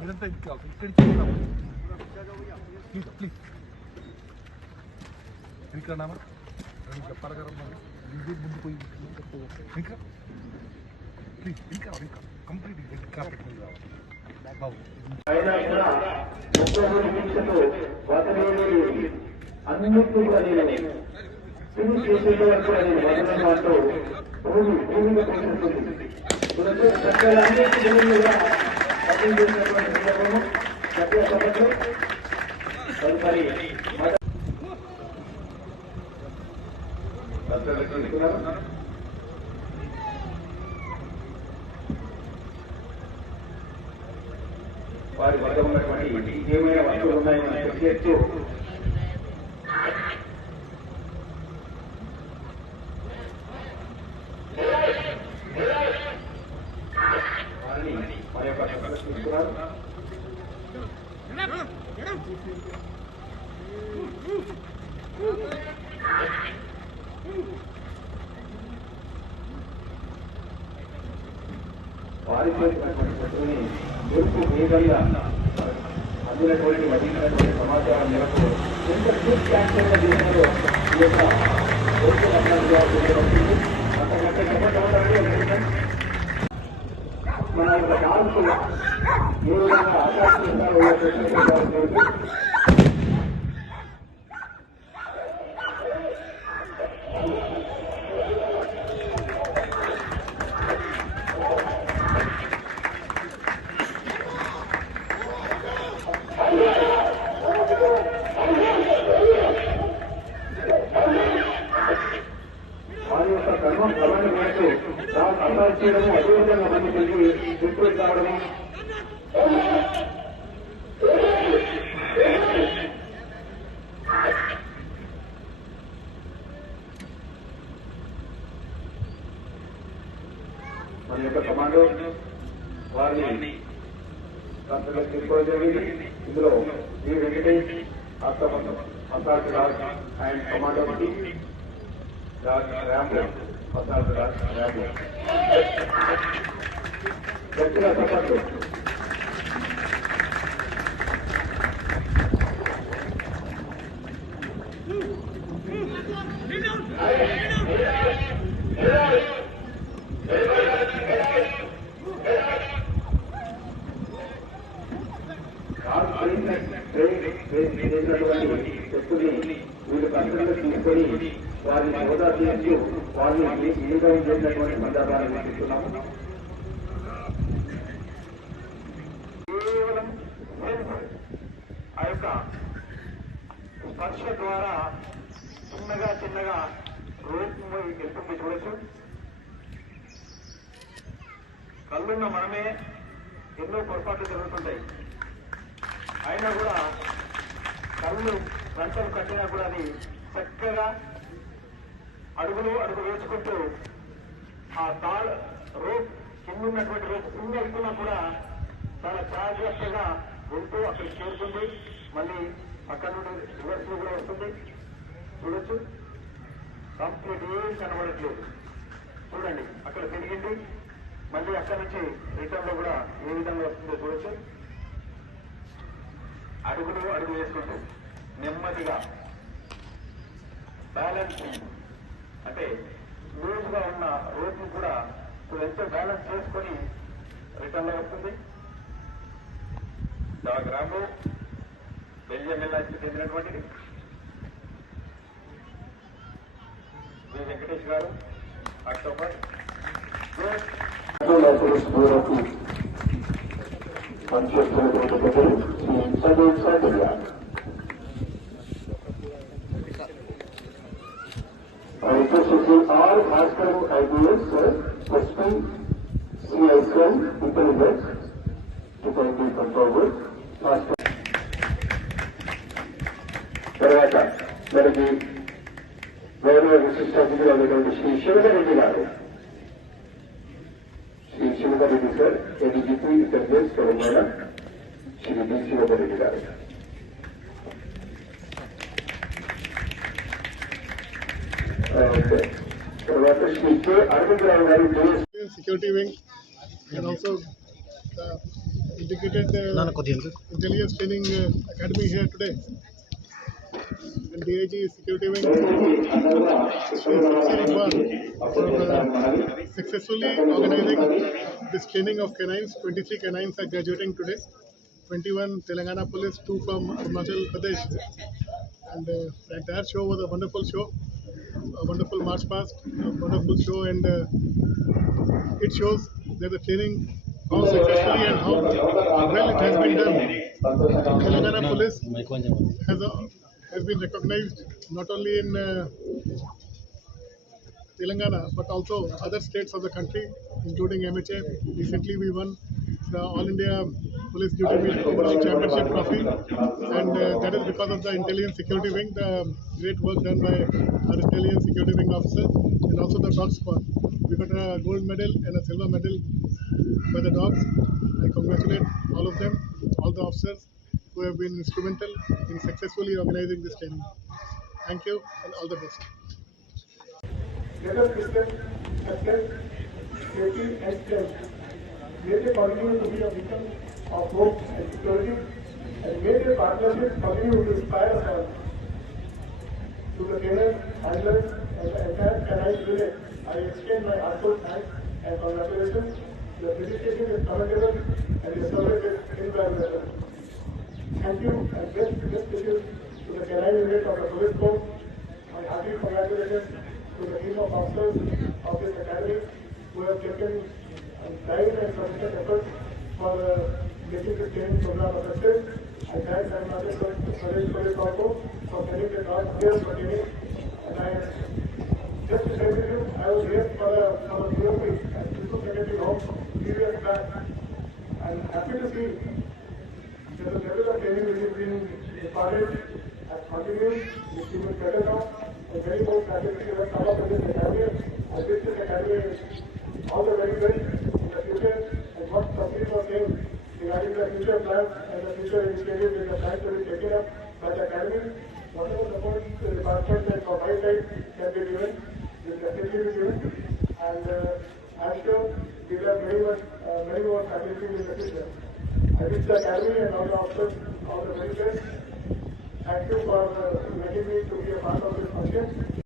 मुड़ మీరంతా ఇక్కడ ఇక్కడి చూద్దాం ప్లీజ్ ప్లీజ్ ఇక్కడ నామా ఇంకా పరగరం ఇది ముందు పోయి ఇంకా ప్లీజ్ ఇంకా ఇంకా కంప్లీట్ ఇంకా పెట్టుకుని రావాలి బాబు అయినా కూడా ముప్పై మూడు దీక్షతో వదలేని అన్నింటినీ కూడా నేను తిరిగి చేసేంత వరకు కూడా నేను వదలని వాటితో భూమి భూమిగా పెంచుతుంది ఇప్పుడు చేసినటువంటి సందర్భము సత్య సభకు తదుపరి వారి వద్ద ఉన్నటువంటి ఏమైనా వస్తువులు ఉన్నాయని చెక్ చేస్తూ వారిని మన యొక్క సభకు తీసుకున్నారు వారి చేసినటువంటి వస్తువుని ఎరుపు వేగంగా అందినటువంటి వదిలినటువంటి సమాచారం మేరకు ఎంత క్విక్ యాక్షన్ దిశలో ఈ యొక్క ఎరుపు పట్టణం చేయాల్సి అంతకంటే చెప్పటం మన యొక్క డాన్స్ ఏ విధంగా ఆకర్షణీయంగా వారి యొక్క మేరకు తాను చేయడము తిరిగి రిక్రూట్ మన యొక్క కమాండో వారిని సంతలో తీసుకోవడం జరిగింది. ఇందులో ఈ వెంకటేష్ ఆత్మ assault Raj and commando team Rambo assault Raj Rambo గట్టిగా సపోర్ట్ తీసుకొని వారిని హోదా చేస్తూ వారిని ఈగం చేసినటువంటి సందర్భాన్ని చూపిస్తున్నాము కేవలం ఆ యొక్క స్పర్శ ద్వారా చిన్నగా చిన్నగా రూపం వెళ్తుంది చూడొచ్చు కళ్ళున్న మనమే ఎన్నో పొరపాట్లు జరుగుతుంటాయి. అయినా కూడా కళ్ళు గంటలు కట్టినా కూడా అది చక్కగా అడుగులు అడుగు వేసుకుంటూ ఆ తాళ రోప్ కింద ఉన్నటువంటి రోప్ కింద ఎక్కున్నా కూడా చాలా జాగ్రత్తగా ఉంటూ అక్కడికి చేరుతుంది మళ్ళీ అక్కడ నుండి రివర్స్ కూడా వస్తుంది. చూడొచ్చు. కంప్లీట్ ఏం కనబడట్లేదు. చూడండి అక్కడ పెరిగింది. మళ్ళీ అక్కడి నుంచి రిటర్న్లో కూడా ఏ విధంగా వస్తుందో చూడొచ్చు. అడుగులు అడుగు వేసుకుంటూ నెమ్మదిగా బ్యాలెన్స్ అంటే లూజ్గా ఉన్న రోడ్ని కూడా ఇప్పుడు ఎంతో బ్యాలెన్స్ చేసుకొని రిటర్న్లో వస్తుంది. గ్రాము బెల్జియం ఎల్లాకి చెందినటువంటిది V Venkatesh garu October పనిచేస్తున్నటువంటి ప్రజలు ఈ చదువు చదువు I request to see all master ideas, sir, SP, CISL, intelligence, to kindly come forward. Master. తర్వాత మనకి గౌరవ విశిష్ట అతిథులు అయినటువంటి శ్రీ శివధర్ రెడ్డి గారు Under editor ADGP संदेश Telangana Shri D Shivadharreddy garu security wing and also the integrated uh, intelligence training uh, academy here today. And DIG security wing uh, successfully organizing this training of canines. 23 canines are graduating today. 21 Telangana police, 2 from Arunachal Pradesh. And uh, the entire show was a wonderful show, a wonderful march past, a wonderful show and uh, it shows that the training how successfully and how well it has been done. Telangana police has, a, has been recognized not only in uh, Telangana but also other states of the country, including MHA. Recently, we won the All India Police Duty Meet Championship Trophy, and uh, that is because of the Intelligence Security Wing, the great work done by our Intelligence Security Wing officers, and also the dog squad. We got a gold medal and a silver medal by the dogs. I congratulate all of them, all the officers who have been instrumental in successfully organizing this training. Thank you and all the best. And to and security us. To the trainers, handlers and the entire canine I extend my heartfelt thanks and congratulations. Your dedication is commendable and your service is invaluable. Thank you and best best wishes to the canine unit of the police force. My hearty congratulations to the team of officers of this academy who have taken time and sufficient effort for uh, making this training program effective. I thank Arunachal Pradesh Police also for setting the norm here for training. And I just to share with you, I was here for a, for a POP at People Secretary Home few years back. I'm happy imparted has continued, it's even better now. And many more faculty have come up with this academy. Wish this academy all the very best in the future. And what Sapri was saying regarding the future plans and the future initiatives and the plans to be taken up by the academy, whatever support the department and from my side can be given, will definitely be given. And uh, I'm sure we will have many more, uh, many more faculty in the future. I wish the academy and all the officers all the very best. Thank you for letting me to be a part of this function.